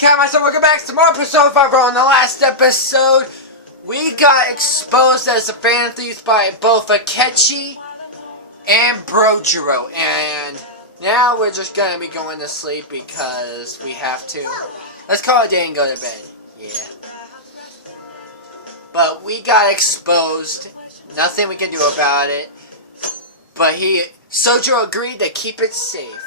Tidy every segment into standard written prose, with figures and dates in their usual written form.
Cat myself, welcome back to more episode 5. On the last episode, we got exposed as the Phantom Thieves by both Akechi and Brojiro. And now we're just gonna be going to sleep because we have to. Let's call it a day and go to bed. Yeah. But we got exposed. Nothing we can do about it. But Sojo agreed to keep it safe.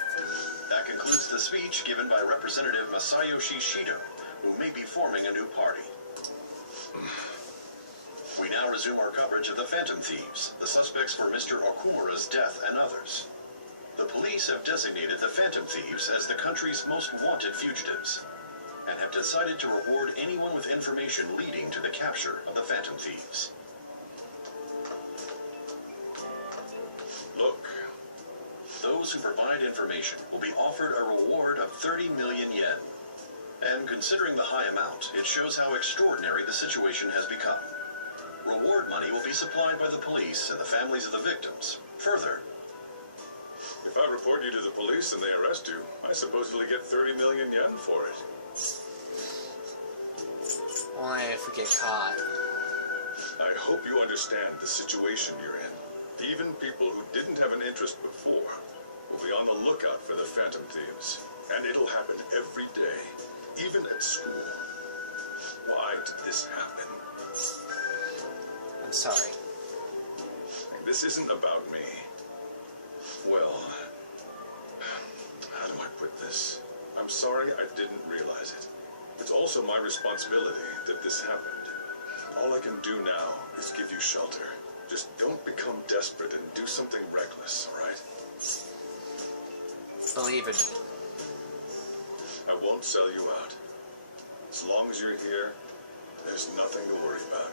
That concludes the speech given by Representative Masayoshi Shido, who may be forming a new party. We now resume our coverage of the Phantom Thieves, the suspects for Mr. Okumura's death and others. The police have designated the Phantom Thieves as the country's most wanted fugitives, and have decided to reward anyone with information leading to the capture of the Phantom Thieves. Look. Those who provide information will be offered a reward of 30 million yen. And considering the high amount, it shows how extraordinary the situation has become. Reward money will be supplied by the police and the families of the victims. Further, if I report you to the police and they arrest you, I supposedly get 30 million yen for it. Only if we get caught. I hope you understand the situation you're in. Even people who didn't have an interest before will be on the lookout for the Phantom Thieves. And it'll happen every day, even at school. Why did this happen? I'm sorry. This isn't about me. Well, how do I put this? I'm sorry I didn't realize it. It's also my responsibility that this happened. All I can do now is give you shelter. Just don't become desperate and do something reckless, right? Believe in me. I won't sell you out. As long as you're here, there's nothing to worry about.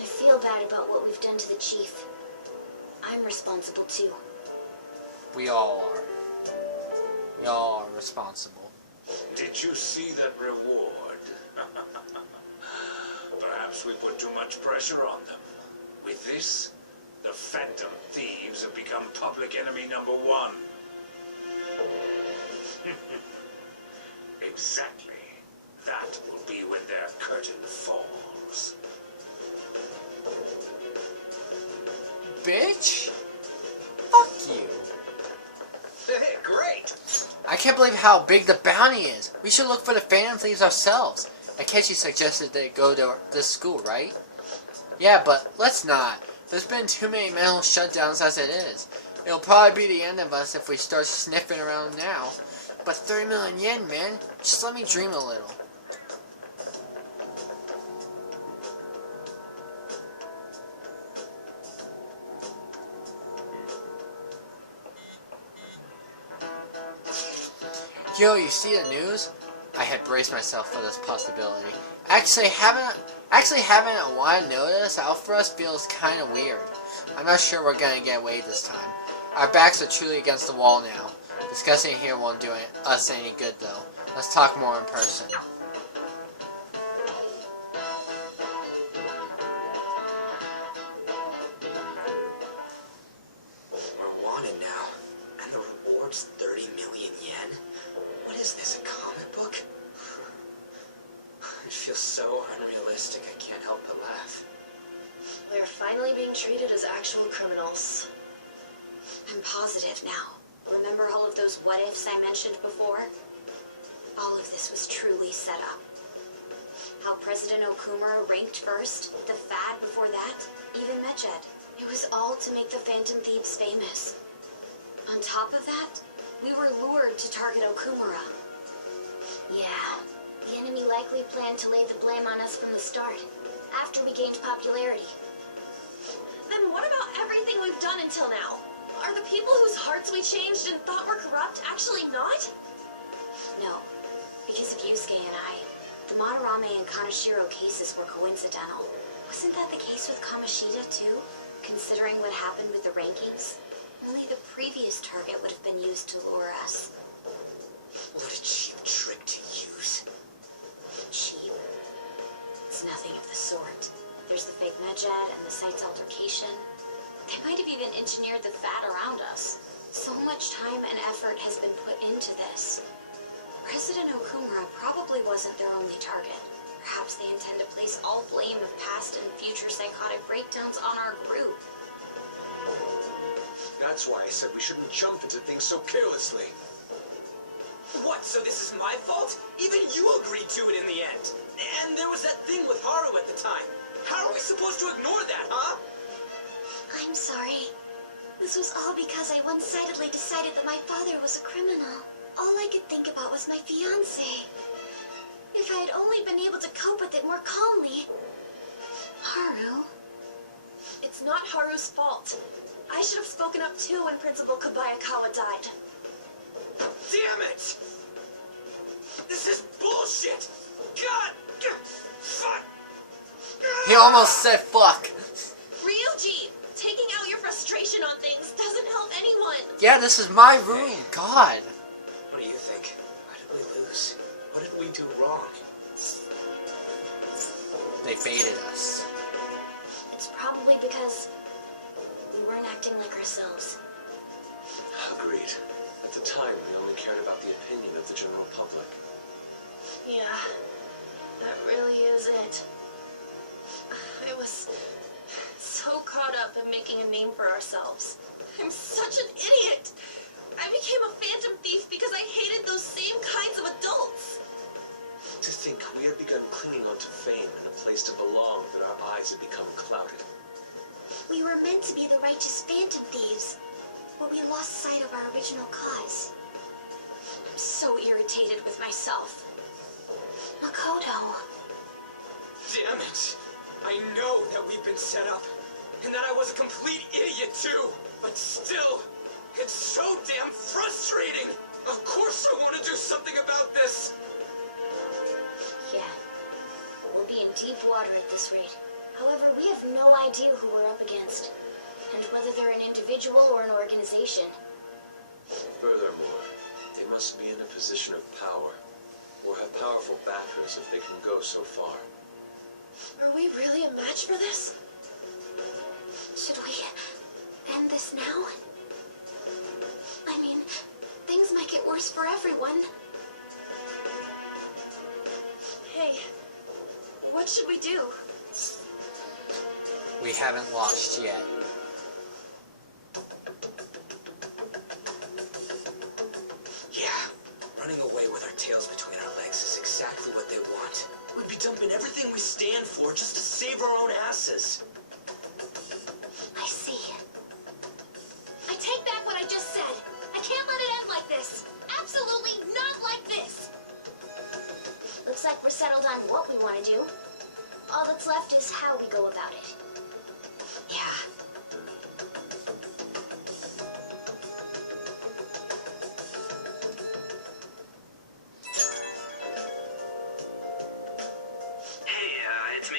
I feel bad about what we've done to the chief. I'm responsible too. We all are. We all are responsible. Did you see that reward? Perhaps we put too much pressure on them. With this, the Phantom Thieves have become public enemy number 1. Exactly. That will be when their curtain falls. Bitch? Fuck you. Hey, great! I can't believe how big the bounty is. We should look for the Phantom Thieves ourselves. Akechi suggested they go to this school, right? Yeah, but let's not. There's been too many mental shutdowns as it is. It'll probably be the end of us if we start sniffing around now. But 30 million yen, man. Just let me dream a little. Yo, you see the news? I had braced myself for this possibility. Actually having a wide notice out for us feels kind of weird. I'm not sure we're gonna get away this time. Our backs are truly against the wall now. Discussing here won't do us any good though. Let's talk more in person. We're wanted now, and the reward's 30 million yen? What is this, a comic book? It feels so unrealistic, I can't help but laugh. We're finally being treated as actual criminals. I'm positive now. Remember all of those what-ifs I mentioned before? All of this was truly set up. How President Okumura ranked first, the fad before that, even Medjed. It was all to make the Phantom Thieves famous. On top of that, we were lured to target Okumura. Yeah, the enemy likely planned to lay the blame on us from the start, after we gained popularity. Then what about everything we've done until now? Are the people whose hearts we changed and thought were corrupt actually not? No, because of Yusuke and I. The Madarame and Kaneshiro cases were coincidental. Wasn't that the case with Kamoshida too? Considering what happened with the rankings? Only the previous target would have been used to lure us. What a cheap trick to use. Cheap? It's nothing of the sort. There's the fake Medjed and the site's altercation. They might have even engineered the fad around us. So much time and effort has been put into this. President Okumura probably wasn't their only target. Perhaps they intend to place all blame of past and future psychotic breakdowns on our group. That's why I said we shouldn't jump into things so carelessly. What, so this is my fault? Even you agreed to it in the end. And there was that thing with Haru at the time. How are we supposed to ignore that, huh? I'm sorry. This was all because I one-sidedly decided that my father was a criminal. All I could think about was my fiancé. If I had only been able to cope with it more calmly. Haru? It's not Haru's fault. I should have spoken up too when Principal Kobayakawa died. Damn it! This is bullshit! God! Fuck! He almost said fuck. Ryuji, taking out your frustration on things doesn't help anyone. Yeah, this is my room. God. What do you think? Why did we lose? What did we do wrong? They baited us. It's probably because we weren't acting like ourselves. Agreed. At the time, we only cared about the opinion of the general public. Yeah, that really is it. I was so caught up in making a name for ourselves. I'm such an idiot. I became a phantom thief because I hated those same kinds of adults. To think we had begun clinging onto fame and a place to belong that our eyes had become clouded. We were meant to be the righteous phantom thieves, but we lost sight of our original cause. I'm so irritated with myself. Makoto. Damn it! I know that we've been set up, and that I was a complete idiot too, but still, it's so damn frustrating! Of course I want to do something about this! Yeah, we'll be in deep water at this rate. However, we have no idea who we're up against, and whether they're an individual or an organization. Furthermore, they must be in a position of power, or have powerful backers if they can go so far. Are we really a match for this? Should we end this now? I mean, things might get worse for everyone. Hey, what should we do? We haven't lost yet. Yeah, running away with our tails between our legs is exactly what they want. We'd be dumping everything we stand for just to save our own asses. I see. I take back what I just said. I can't let it end like this. Absolutely not like this. Looks like we're settled on what we want to do. All that's left is how we go about it. Yeah. Hey, it's me.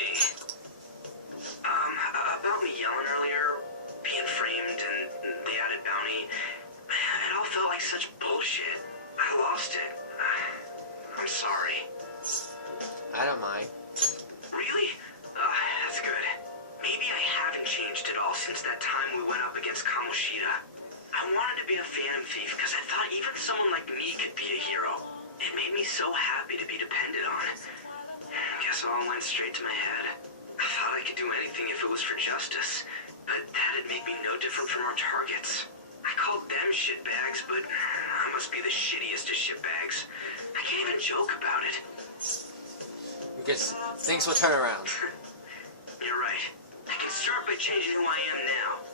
About me yelling earlier, being framed, and the added bounty, it all felt like such bullshit. I lost it. I'm sorry. I don't mind. Really? That's good. Maybe I haven't changed at all since that time we went up against Kamoshida. I wanted to be a phantom thief because I thought even someone like me could be a hero. It made me so happy to be depended on. Guess all went straight to my head. I thought I could do anything if it was for justice, but that'd make me no different from our targets. I called them shitbags, but I must be the shittiest of shitbags. I can't even joke about it. Because things will turn around. You're right. I can start by changing who I am now.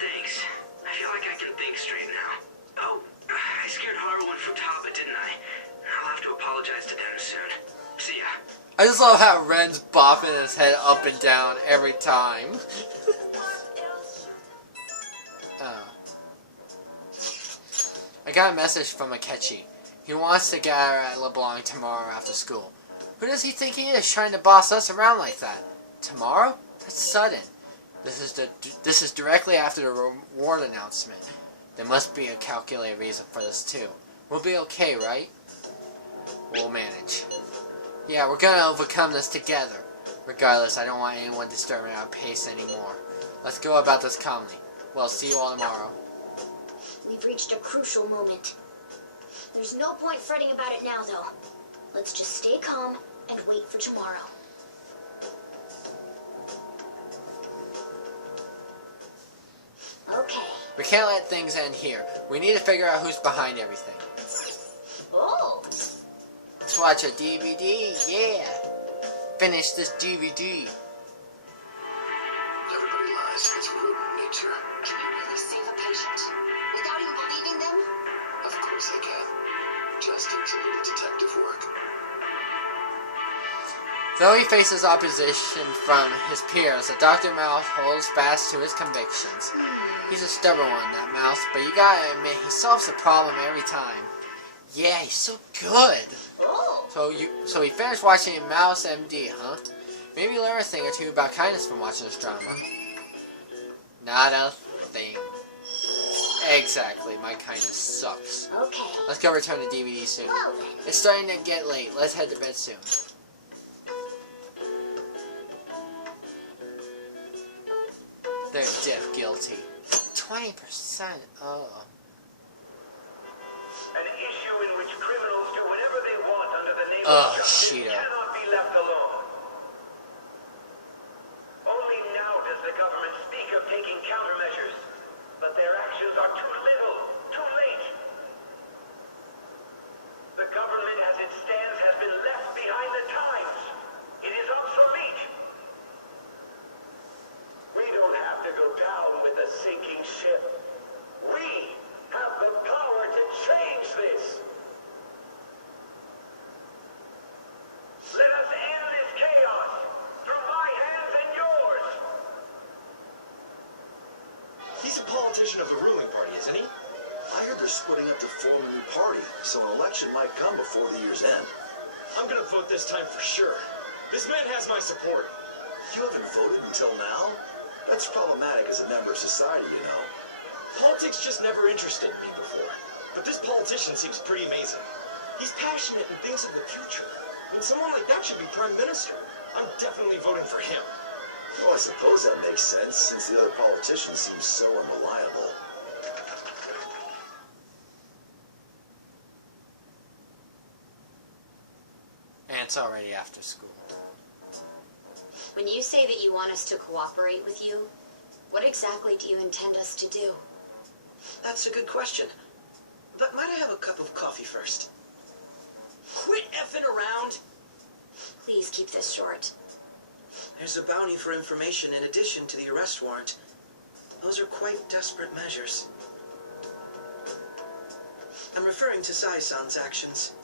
Thanks. I feel like I can think straight now. Oh, I scared Haru and Futaba, didn't I? I'll have to apologize to them soon. See ya. I just love how Ren's bopping his head up and down every time. Oh. I got a message from Akechi. He wants to gather at LeBlanc tomorrow after school. Who does he think he is, trying to boss us around like that? Tomorrow? That's sudden. This is directly after the reward announcement. There must be a calculated reason for this too. We'll be okay, right? We'll manage. Yeah, we're gonna overcome this together. Regardless, I don't want anyone disturbing our pace anymore. Let's go about this calmly. Well, see you all tomorrow. We've reached a crucial moment. There's no point fretting about it now, though. Let's just stay calm and wait for tomorrow. Okay. We can't let things end here. We need to figure out who's behind everything. Oh. Let's watch a DVD, yeah! Finish this DVD. Everybody lies. It's rodent nature. Can you really save a patient without even believing them? Of course I can. Just takes a little detective work. Though he faces opposition from his peers, the Dr. Mouse holds fast to his convictions. He's a stubborn one, that Mouse, but you gotta admit, he solves the problem every time. Yeah, he's so good! Oh. So we finished watching Mouse MD, huh? Maybe learn a thing or two about kindness from watching this drama. Not a thing. Exactly, my kindness sucks. Okay. Let's go return the DVD soon. Well then. It's starting to get late. Let's head to bed soon. They're death guilty. 20%. Oh. An issue in which criminals do whatever they want under the name Oh, of justice Cheeto. cannot be left alone. Only now does the government speak of taking countermeasures, but their actions are too little, too late. The government as it stands has been left behind the times. It is obsolete. We don't have to go down with the sinking ship. We have the power to change this. Let us end this chaos through my hands and yours. He's a politician of the ruling party, isn't he? I heard they're splitting up to form a new party, so an election might come before the year's end. I'm gonna vote this time for sure. This man has my support. You haven't voted until now? That's problematic as a member of society, you know. Politics just never interested me before. But this politician seems pretty amazing. He's passionate and thinks of the future. I mean, someone like that should be prime minister. I'm definitely voting for him. Well, I suppose that makes sense, since the other politician seems so unreliable. And it's already after school. When you say that you want us to cooperate with you, what exactly do you intend us to do? That's a good question. But might I have a cup of coffee first? Quit effing around! Please keep this short. There's a bounty for information in addition to the arrest warrant. Those are quite desperate measures. I'm referring to Sai-san's actions.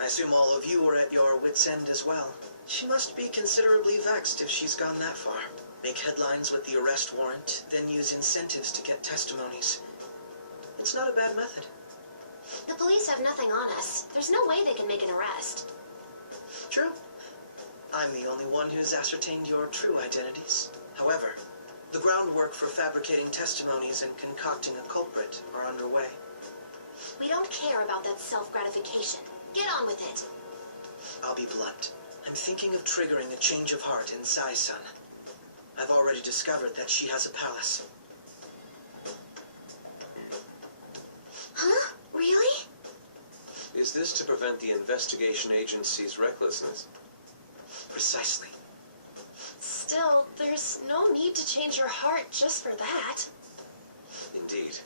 I assume all of you are at your wits' end as well. She must be considerably vexed if she's gone that far. Make headlines with the arrest warrant, then use incentives to get testimonies. It's not a bad method. The police have nothing on us. There's no way they can make an arrest. True. I'm the only one who's ascertained your true identities. However, the groundwork for fabricating testimonies and concocting a culprit are underway. We don't care about that self-gratification. Get on with it. I'll be blunt. I'm thinking of triggering a change of heart in Sai-san. I've already discovered that she has a palace. Huh? Really? Is this to prevent the investigation agency's recklessness? Precisely. Still, there's no need to change your heart just for that. Indeed.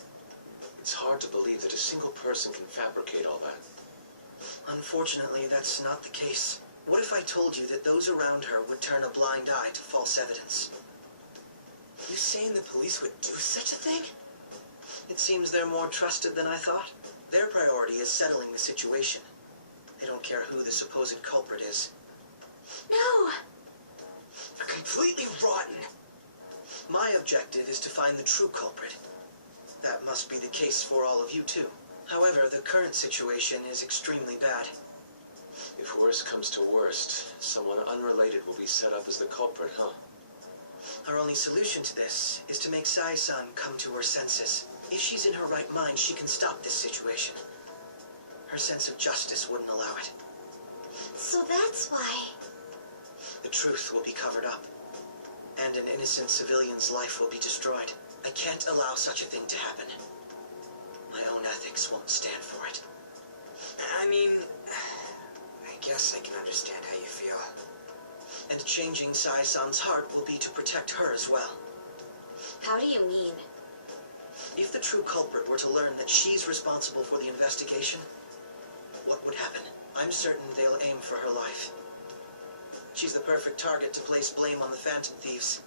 It's hard to believe that a single person can fabricate all that. Unfortunately, that's not the case. What if I told you that those around her would turn a blind eye to false evidence? You saying the police would do such a thing? It seems they're more trusted than I thought. Their priority is settling the situation. They don't care who the supposed culprit is. No! They're completely rotten! My objective is to find the true culprit. That must be the case for all of you too. However, the current situation is extremely bad. If worst comes to worst, someone unrelated will be set up as the culprit, huh? Our only solution to this is to make Sai-san come to her senses. If she's in her right mind, she can stop this situation. Her sense of justice wouldn't allow it. So that's why... The truth will be covered up, and an innocent civilian's life will be destroyed. I can't allow such a thing to happen. My own ethics won't stand for it. I mean, I guess I can understand how you feel. And changing Sai-san's heart will be to protect her as well. How do you mean? If the true culprit were to learn that she's responsible for the investigation, what would happen? I'm certain they'll aim for her life. She's the perfect target to place blame on the Phantom Thieves.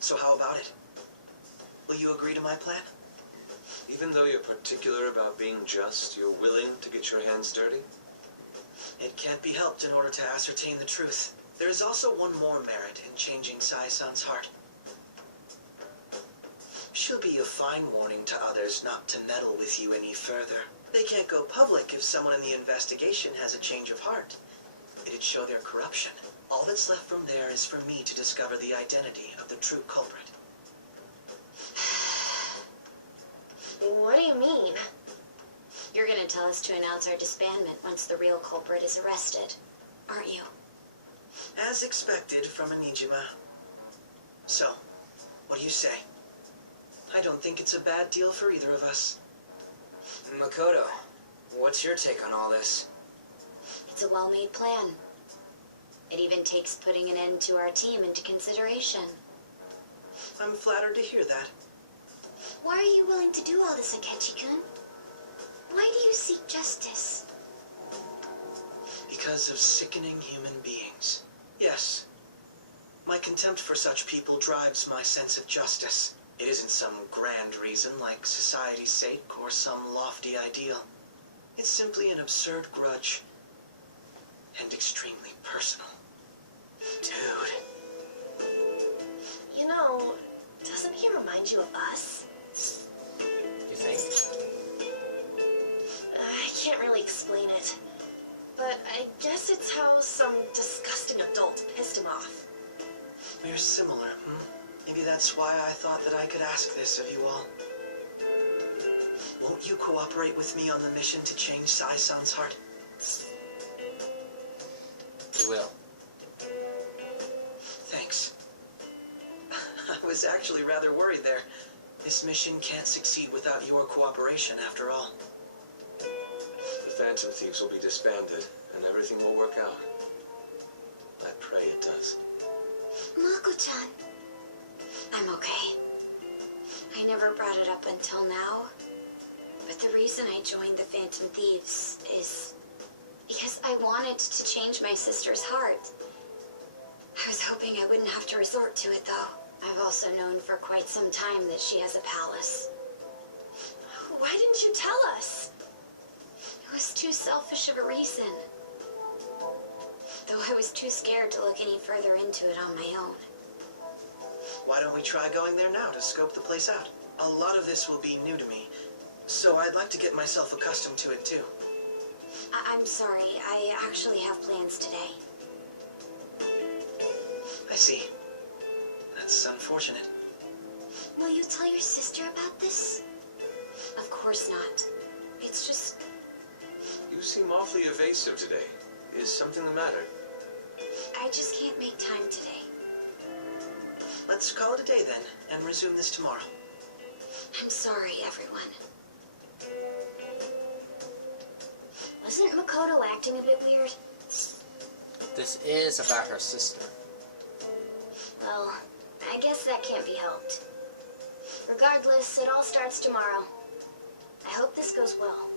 So how about it? Will you agree to my plan? Even though you're particular about being just, you're willing to get your hands dirty? It can't be helped in order to ascertain the truth. There is also one more merit in changing Sai-san's heart. She'll be a fine warning to others not to meddle with you any further. They can't go public if someone in the investigation has a change of heart. It'd show their corruption. All that's left from there is for me to discover the identity of the true culprit. What do you mean? You're gonna tell us to announce our disbandment once the real culprit is arrested, aren't you? As expected from a Nijima. So, what do you say? I don't think it's a bad deal for either of us. Makoto, what's your take on all this? It's a well-made plan. It even takes putting an end to our team into consideration. I'm flattered to hear that. Why are you willing to do all this, Akechi-kun? Why do you seek justice? Because of sickening human beings. Yes. My contempt for such people drives my sense of justice. It isn't some grand reason like society's sake or some lofty ideal. It's simply an absurd grudge. And extremely personal. Dude. You know, doesn't he remind you of us? You think? I can't really explain it. But I guess it's how some disgusting adult pissed him off. We're similar, Maybe that's why I thought that I could ask this of you all. Won't you cooperate with me on the mission to change Sai-san's heart? We will. Thanks. I was actually rather worried there. This mission can't succeed without your cooperation, after all. The Phantom Thieves will be disbanded, and everything will work out. I pray it does. Mako-chan. I'm okay. I never brought it up until now, but the reason I joined the Phantom Thieves is because I wanted to change my sister's heart. I was hoping I wouldn't have to resort to it, though. I've also known for quite some time that she has a palace. Why didn't you tell us? It was too selfish of a reason. Though I was too scared to look any further into it on my own. Why don't we try going there now to scope the place out? A lot of this will be new to me, so I'd like to get myself accustomed to it too. I'm sorry, I actually have plans today. I see. That's unfortunate. Will you tell your sister about this? Of course not. It's just... You seem awfully evasive today. Is something the matter? I just can't make time today. Let's call it a day then, and resume this tomorrow. I'm sorry, everyone. Wasn't Makoto acting a bit weird? This is about her sister. Well, I guess that can't be helped. Regardless, it all starts tomorrow. I hope this goes well.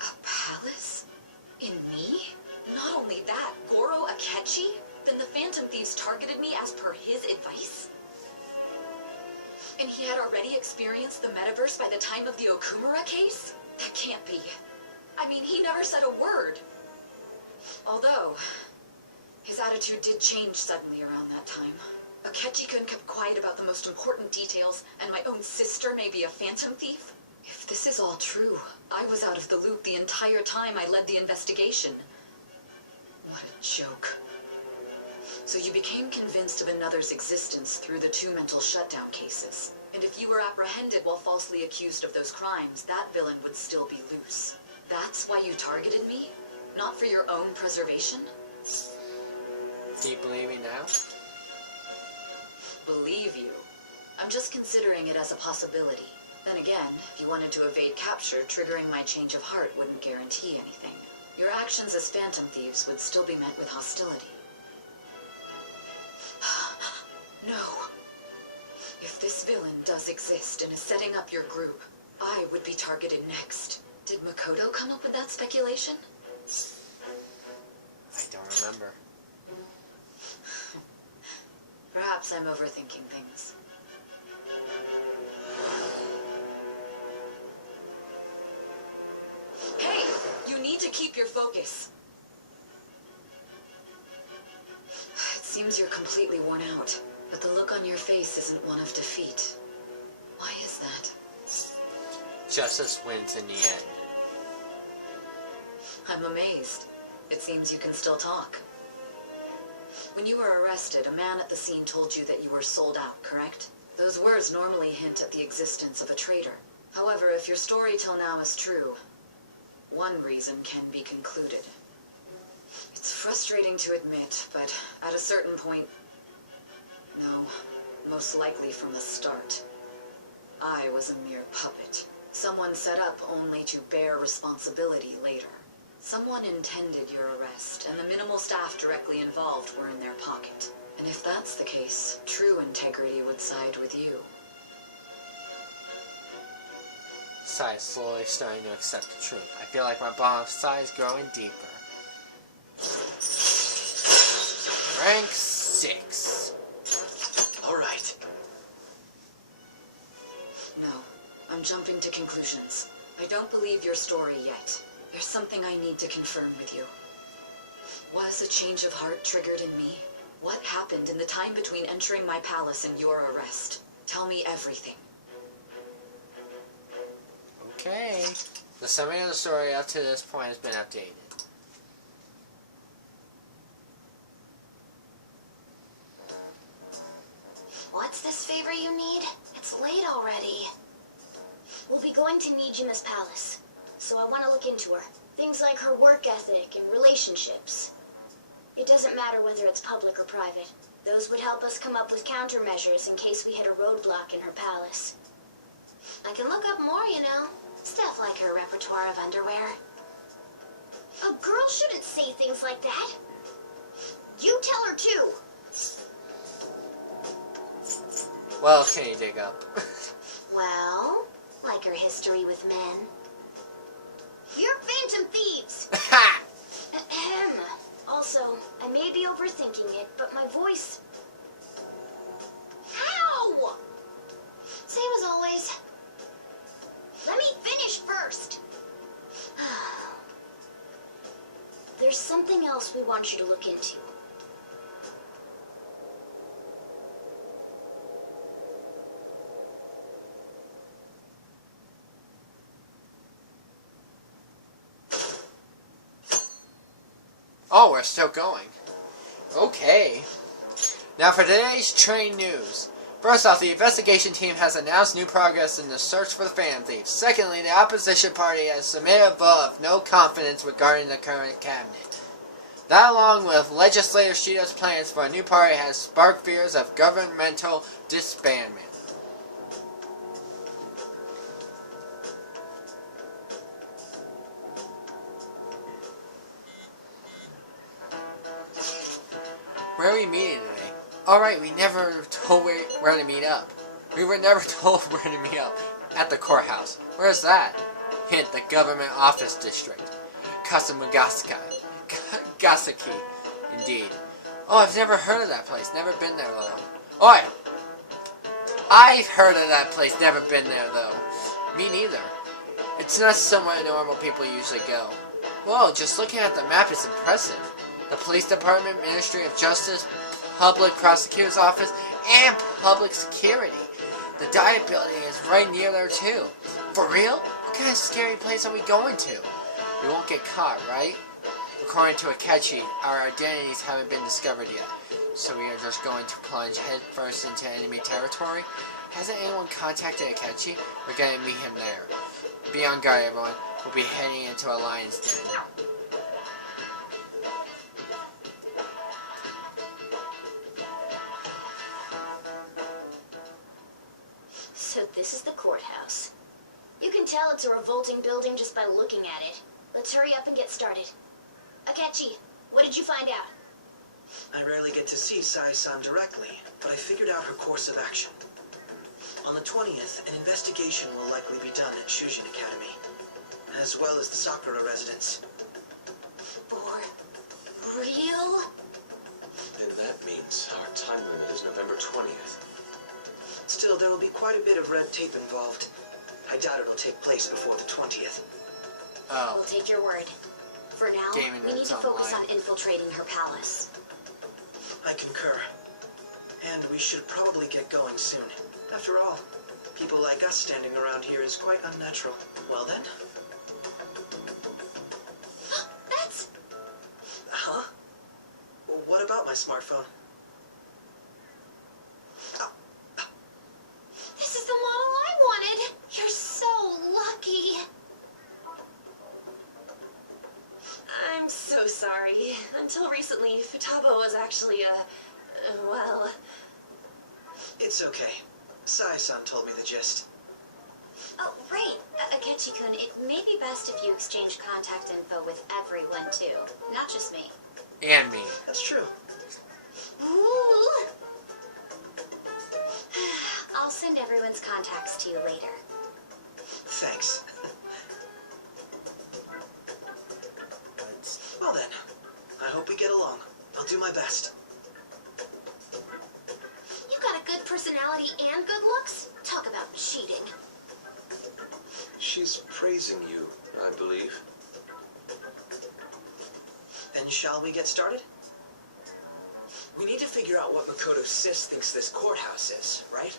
A palace? In me? Not only that, Goro Akechi? Then the Phantom Thieves targeted me as per his advice? And he had already experienced the Metaverse by the time of the Okumura case? That can't be. I mean, he never said a word. Although, his attitude did change suddenly around that time. Akechi-kun kept quiet about the most important details, and my own sister may be a Phantom Thief? If this is all true, I was out of the loop the entire time I led the investigation. What a joke. So you became convinced of another's existence through the 2 mental shutdown cases. And if you were apprehended while falsely accused of those crimes, that villain would still be loose. That's why you targeted me? Not for your own preservation? Do you believe me now? Believe you? I'm just considering it as a possibility. Then again, if you wanted to evade capture, triggering my change of heart wouldn't guarantee anything. Your actions as Phantom Thieves would still be met with hostility. No. If this villain does exist and is setting up your group, I would be targeted next. Did Makoto come up with that speculation? I don't remember. Perhaps I'm overthinking things. Hey! You need to keep your focus. It seems you're completely worn out, but the look on your face isn't one of defeat. Why is that? Justice wins in the end. I'm amazed. It seems you can still talk. When you were arrested, a man at the scene told you that you were sold out, correct? Those words normally hint at the existence of a traitor. However, if your story till now is true, one reason can be concluded. It's frustrating to admit, but at a certain point... No, most likely from the start. I was a mere puppet. Someone set up only to bear responsibility later. Someone intended your arrest, and the minimal staff directly involved were in their pocket. And if that's the case, true integrity would side with you. Sai is slowly starting to accept the truth. I feel like my bond with Sai is growing deeper. Rank 6. Alright. No, I'm jumping to conclusions. I don't believe your story yet. There's something I need to confirm with you. Was a change of heart triggered in me? What happened in the time between entering my palace and your arrest? Tell me everything. Okay. The summary of the story up to this point has been updated. What's this favor you need? It's late already. We'll be going to Nijima's palace, so I want to look into her. Things like her work ethic and relationships. It doesn't matter whether it's public or private. Those would help us come up with countermeasures in case we hit a roadblock in her palace. I can look up more, you know. Stuff like her repertoire of underwear. A girl shouldn't say things like that. You tell her too. Well, can you dig up? Well, like her history with men. You're Phantom Thieves! Ha! Ahem. Also, I may be overthinking it, but my voice... How? Same as always. Let me finish first. There's something else we want you to look into. Oh, we're still going. Okay. Now for today's train news. First off, the investigation team has announced new progress in the search for the Phantom Thieves. Secondly, the opposition party has submitted a vote of no confidence regarding the current cabinet. That, along with legislator Shido's plans for a new party, has sparked fears of governmental disbandment. Where are we meeting today? Alright, we never told where to meet up. We were never told where to meet up. At the courthouse. Where's that? Hint, the government office district. Kasumagaska. Gasaki. Indeed. Oh, I've never heard of that place. Never been there, though. Oi! I've heard of that place. Never been there, though. Me neither. It's not somewhere normal people usually go. Whoa, just looking at the map is impressive. The police department, Ministry of Justice, Public Prosecutor's Office, and Public Security. The diet building is right near there too. For real? What kind of scary place are we going to? We won't get caught, right? According to Akechi, our identities haven't been discovered yet. So we are just going to plunge headfirst into enemy territory? Hasn't anyone contacted Akechi? We're gonna meet him there. Be on guard, everyone. We'll be heading into a lion's den. So this is the courthouse. You can tell it's a revolting building just by looking at it. Let's hurry up and get started. Akechi, what did you find out? I rarely get to see Sai-san directly, but I figured out her course of action. On the 20th, an investigation will likely be done at Shujin Academy, as well as the Sakura residence. For real? Then that means our time limit is November 20th. Still, there will be quite a bit of red tape involved. I doubt it'll take place before the 20th. Oh. We'll take your word. For now, Gaming we need to Nerds focus Online. on infiltrating her palace. I concur. And we should probably get going soon. After all, people like us standing around here is quite unnatural. Well then. That's... Huh? What about my smartphone? This is the model I wanted! You're so lucky! I'm so sorry. Until recently, Futaba was actually well... It's okay. Sai-san told me the gist. Oh, right. Akechi-kun, it may be best if you exchange contact info with everyone, too. Not just me. And me. That's true. Ooh! I'll send everyone's contacts to you later. Thanks. Well then, I hope we get along. I'll do my best. You got a good personality and good looks? Talk about cheating. She's praising you, I believe. Then shall we get started? We need to figure out what Makoto Sis thinks this courthouse is, right?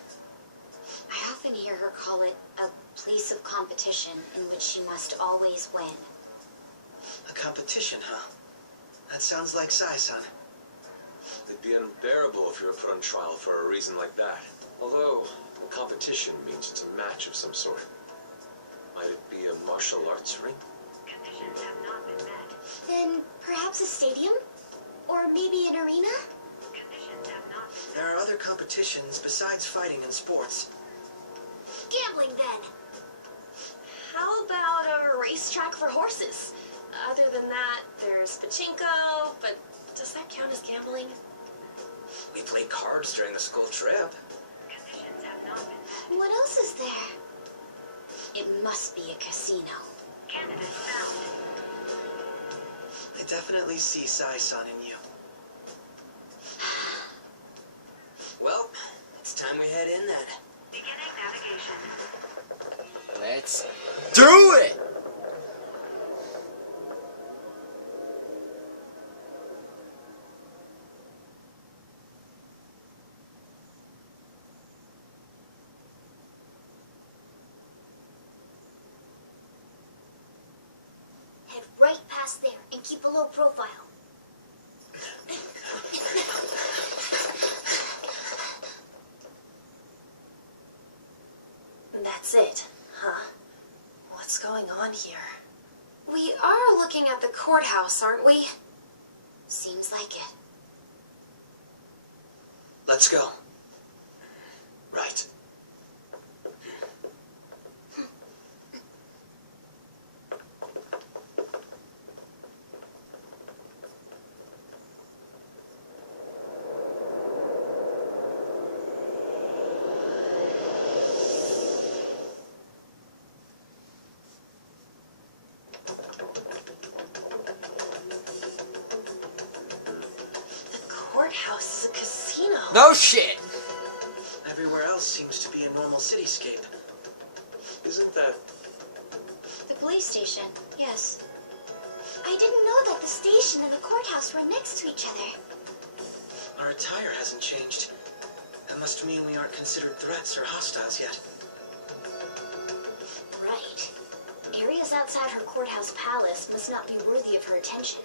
I often hear her call it a place of competition in which she must always win. A competition, huh? That sounds like Sai-san. It'd be unbearable if you were put on trial for a reason like that. Although, a competition means it's a match of some sort. Might it be a martial arts ring? Conditions have not been met. Then perhaps a stadium? Or maybe an arena? Conditions have not been met. There are other competitions besides fighting and sports. Gambling, then. How about a racetrack for horses? Other than that, there's pachinko, but does that count as gambling? We played cards during the school trip. Conditions have not been met. What else is there? It must be a casino. Candidate found. I definitely see Sai-san in you. Well, it's time we head in then. Beginning navigation. Let's do it! Head right past there and keep a low profile. That's it, huh? What's going on here? We are looking at the courthouse, aren't we? Seems like it. Let's go. Right. Courthouse is a casino. No shit! Everywhere else seems to be a normal cityscape. Isn't that... The police station, yes. I didn't know that the station and the courthouse were next to each other. Our attire hasn't changed. That must mean we aren't considered threats or hostiles yet. Right. Areas outside her courthouse palace must not be worthy of her attention.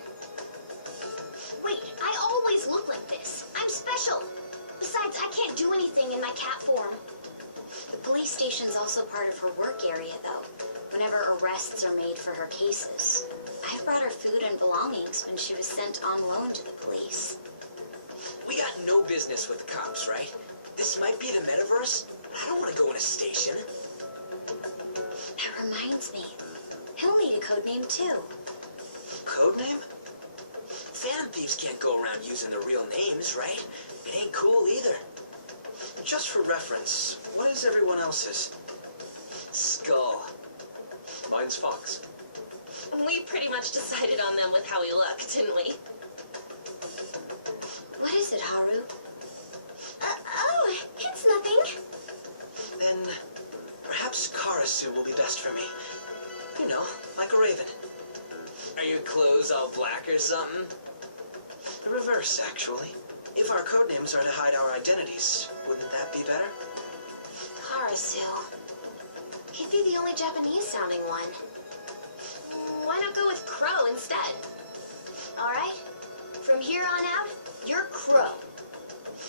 Wait, I always look like this. I'm special. special. Besides, I can't do anything in my cat form. The police station's also part of her work area, though, whenever arrests are made for her cases. I've brought her food and belongings when she was sent on loan to the police. We got no business with the cops, right? This might be the Metaverse, but I don't want to go in a station. That reminds me. He'll need a code name, too. Codename? Phantom thieves can't go around using their real names, right? It ain't cool either. Just for reference, what is everyone else's? Skull. Mine's Fox. We pretty much decided on them with how we look, didn't we? What is it, Haru? Oh, it's nothing. Then perhaps Karasu will be best for me. You know, like a raven. Are your clothes all black or something? The reverse, actually. If our codenames are to hide our identities, wouldn't that be better? Karasu. He'd be the only Japanese-sounding one. Why not go with Crow instead? All right? From here on out, you're Crow.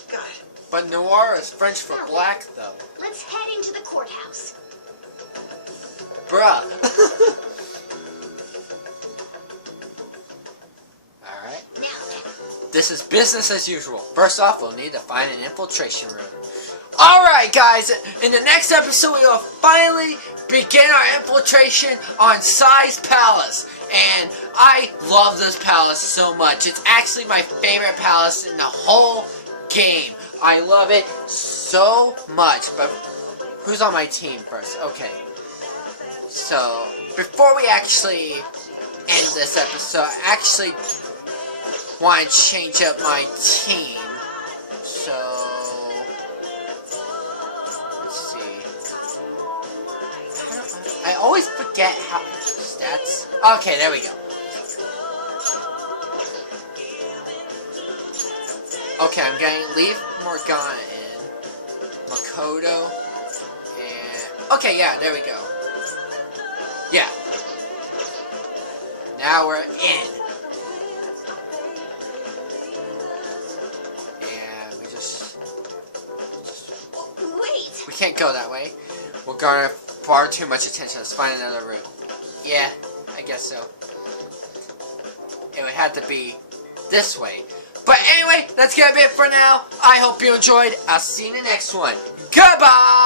Got it. But noir is French for black, though. Let's head into the courthouse. Bruh. Alright. Now then. This is business as usual. First off, we'll need to find an infiltration room. Alright, guys. In the next episode, we will finally begin our infiltration on Sai's palace. And I love this palace so much. It's actually my favorite palace in the whole game. I love it so much. But who's on my team first? Okay. So, before we actually end this episode, I actually want to change up my team. So, let's see. I always forget how stats. Okay, there we go. Okay, I'm going to leave Morgana in, Makoto, and okay, yeah, there we go. Yeah. Now we're in. And we just Wait! we can't go that way. We're garner far too much attention. Let's find another route. Yeah, I guess so. It would have to be this way. But anyway, that's gonna be it for now. I hope you enjoyed. I'll see you in the next one. Goodbye!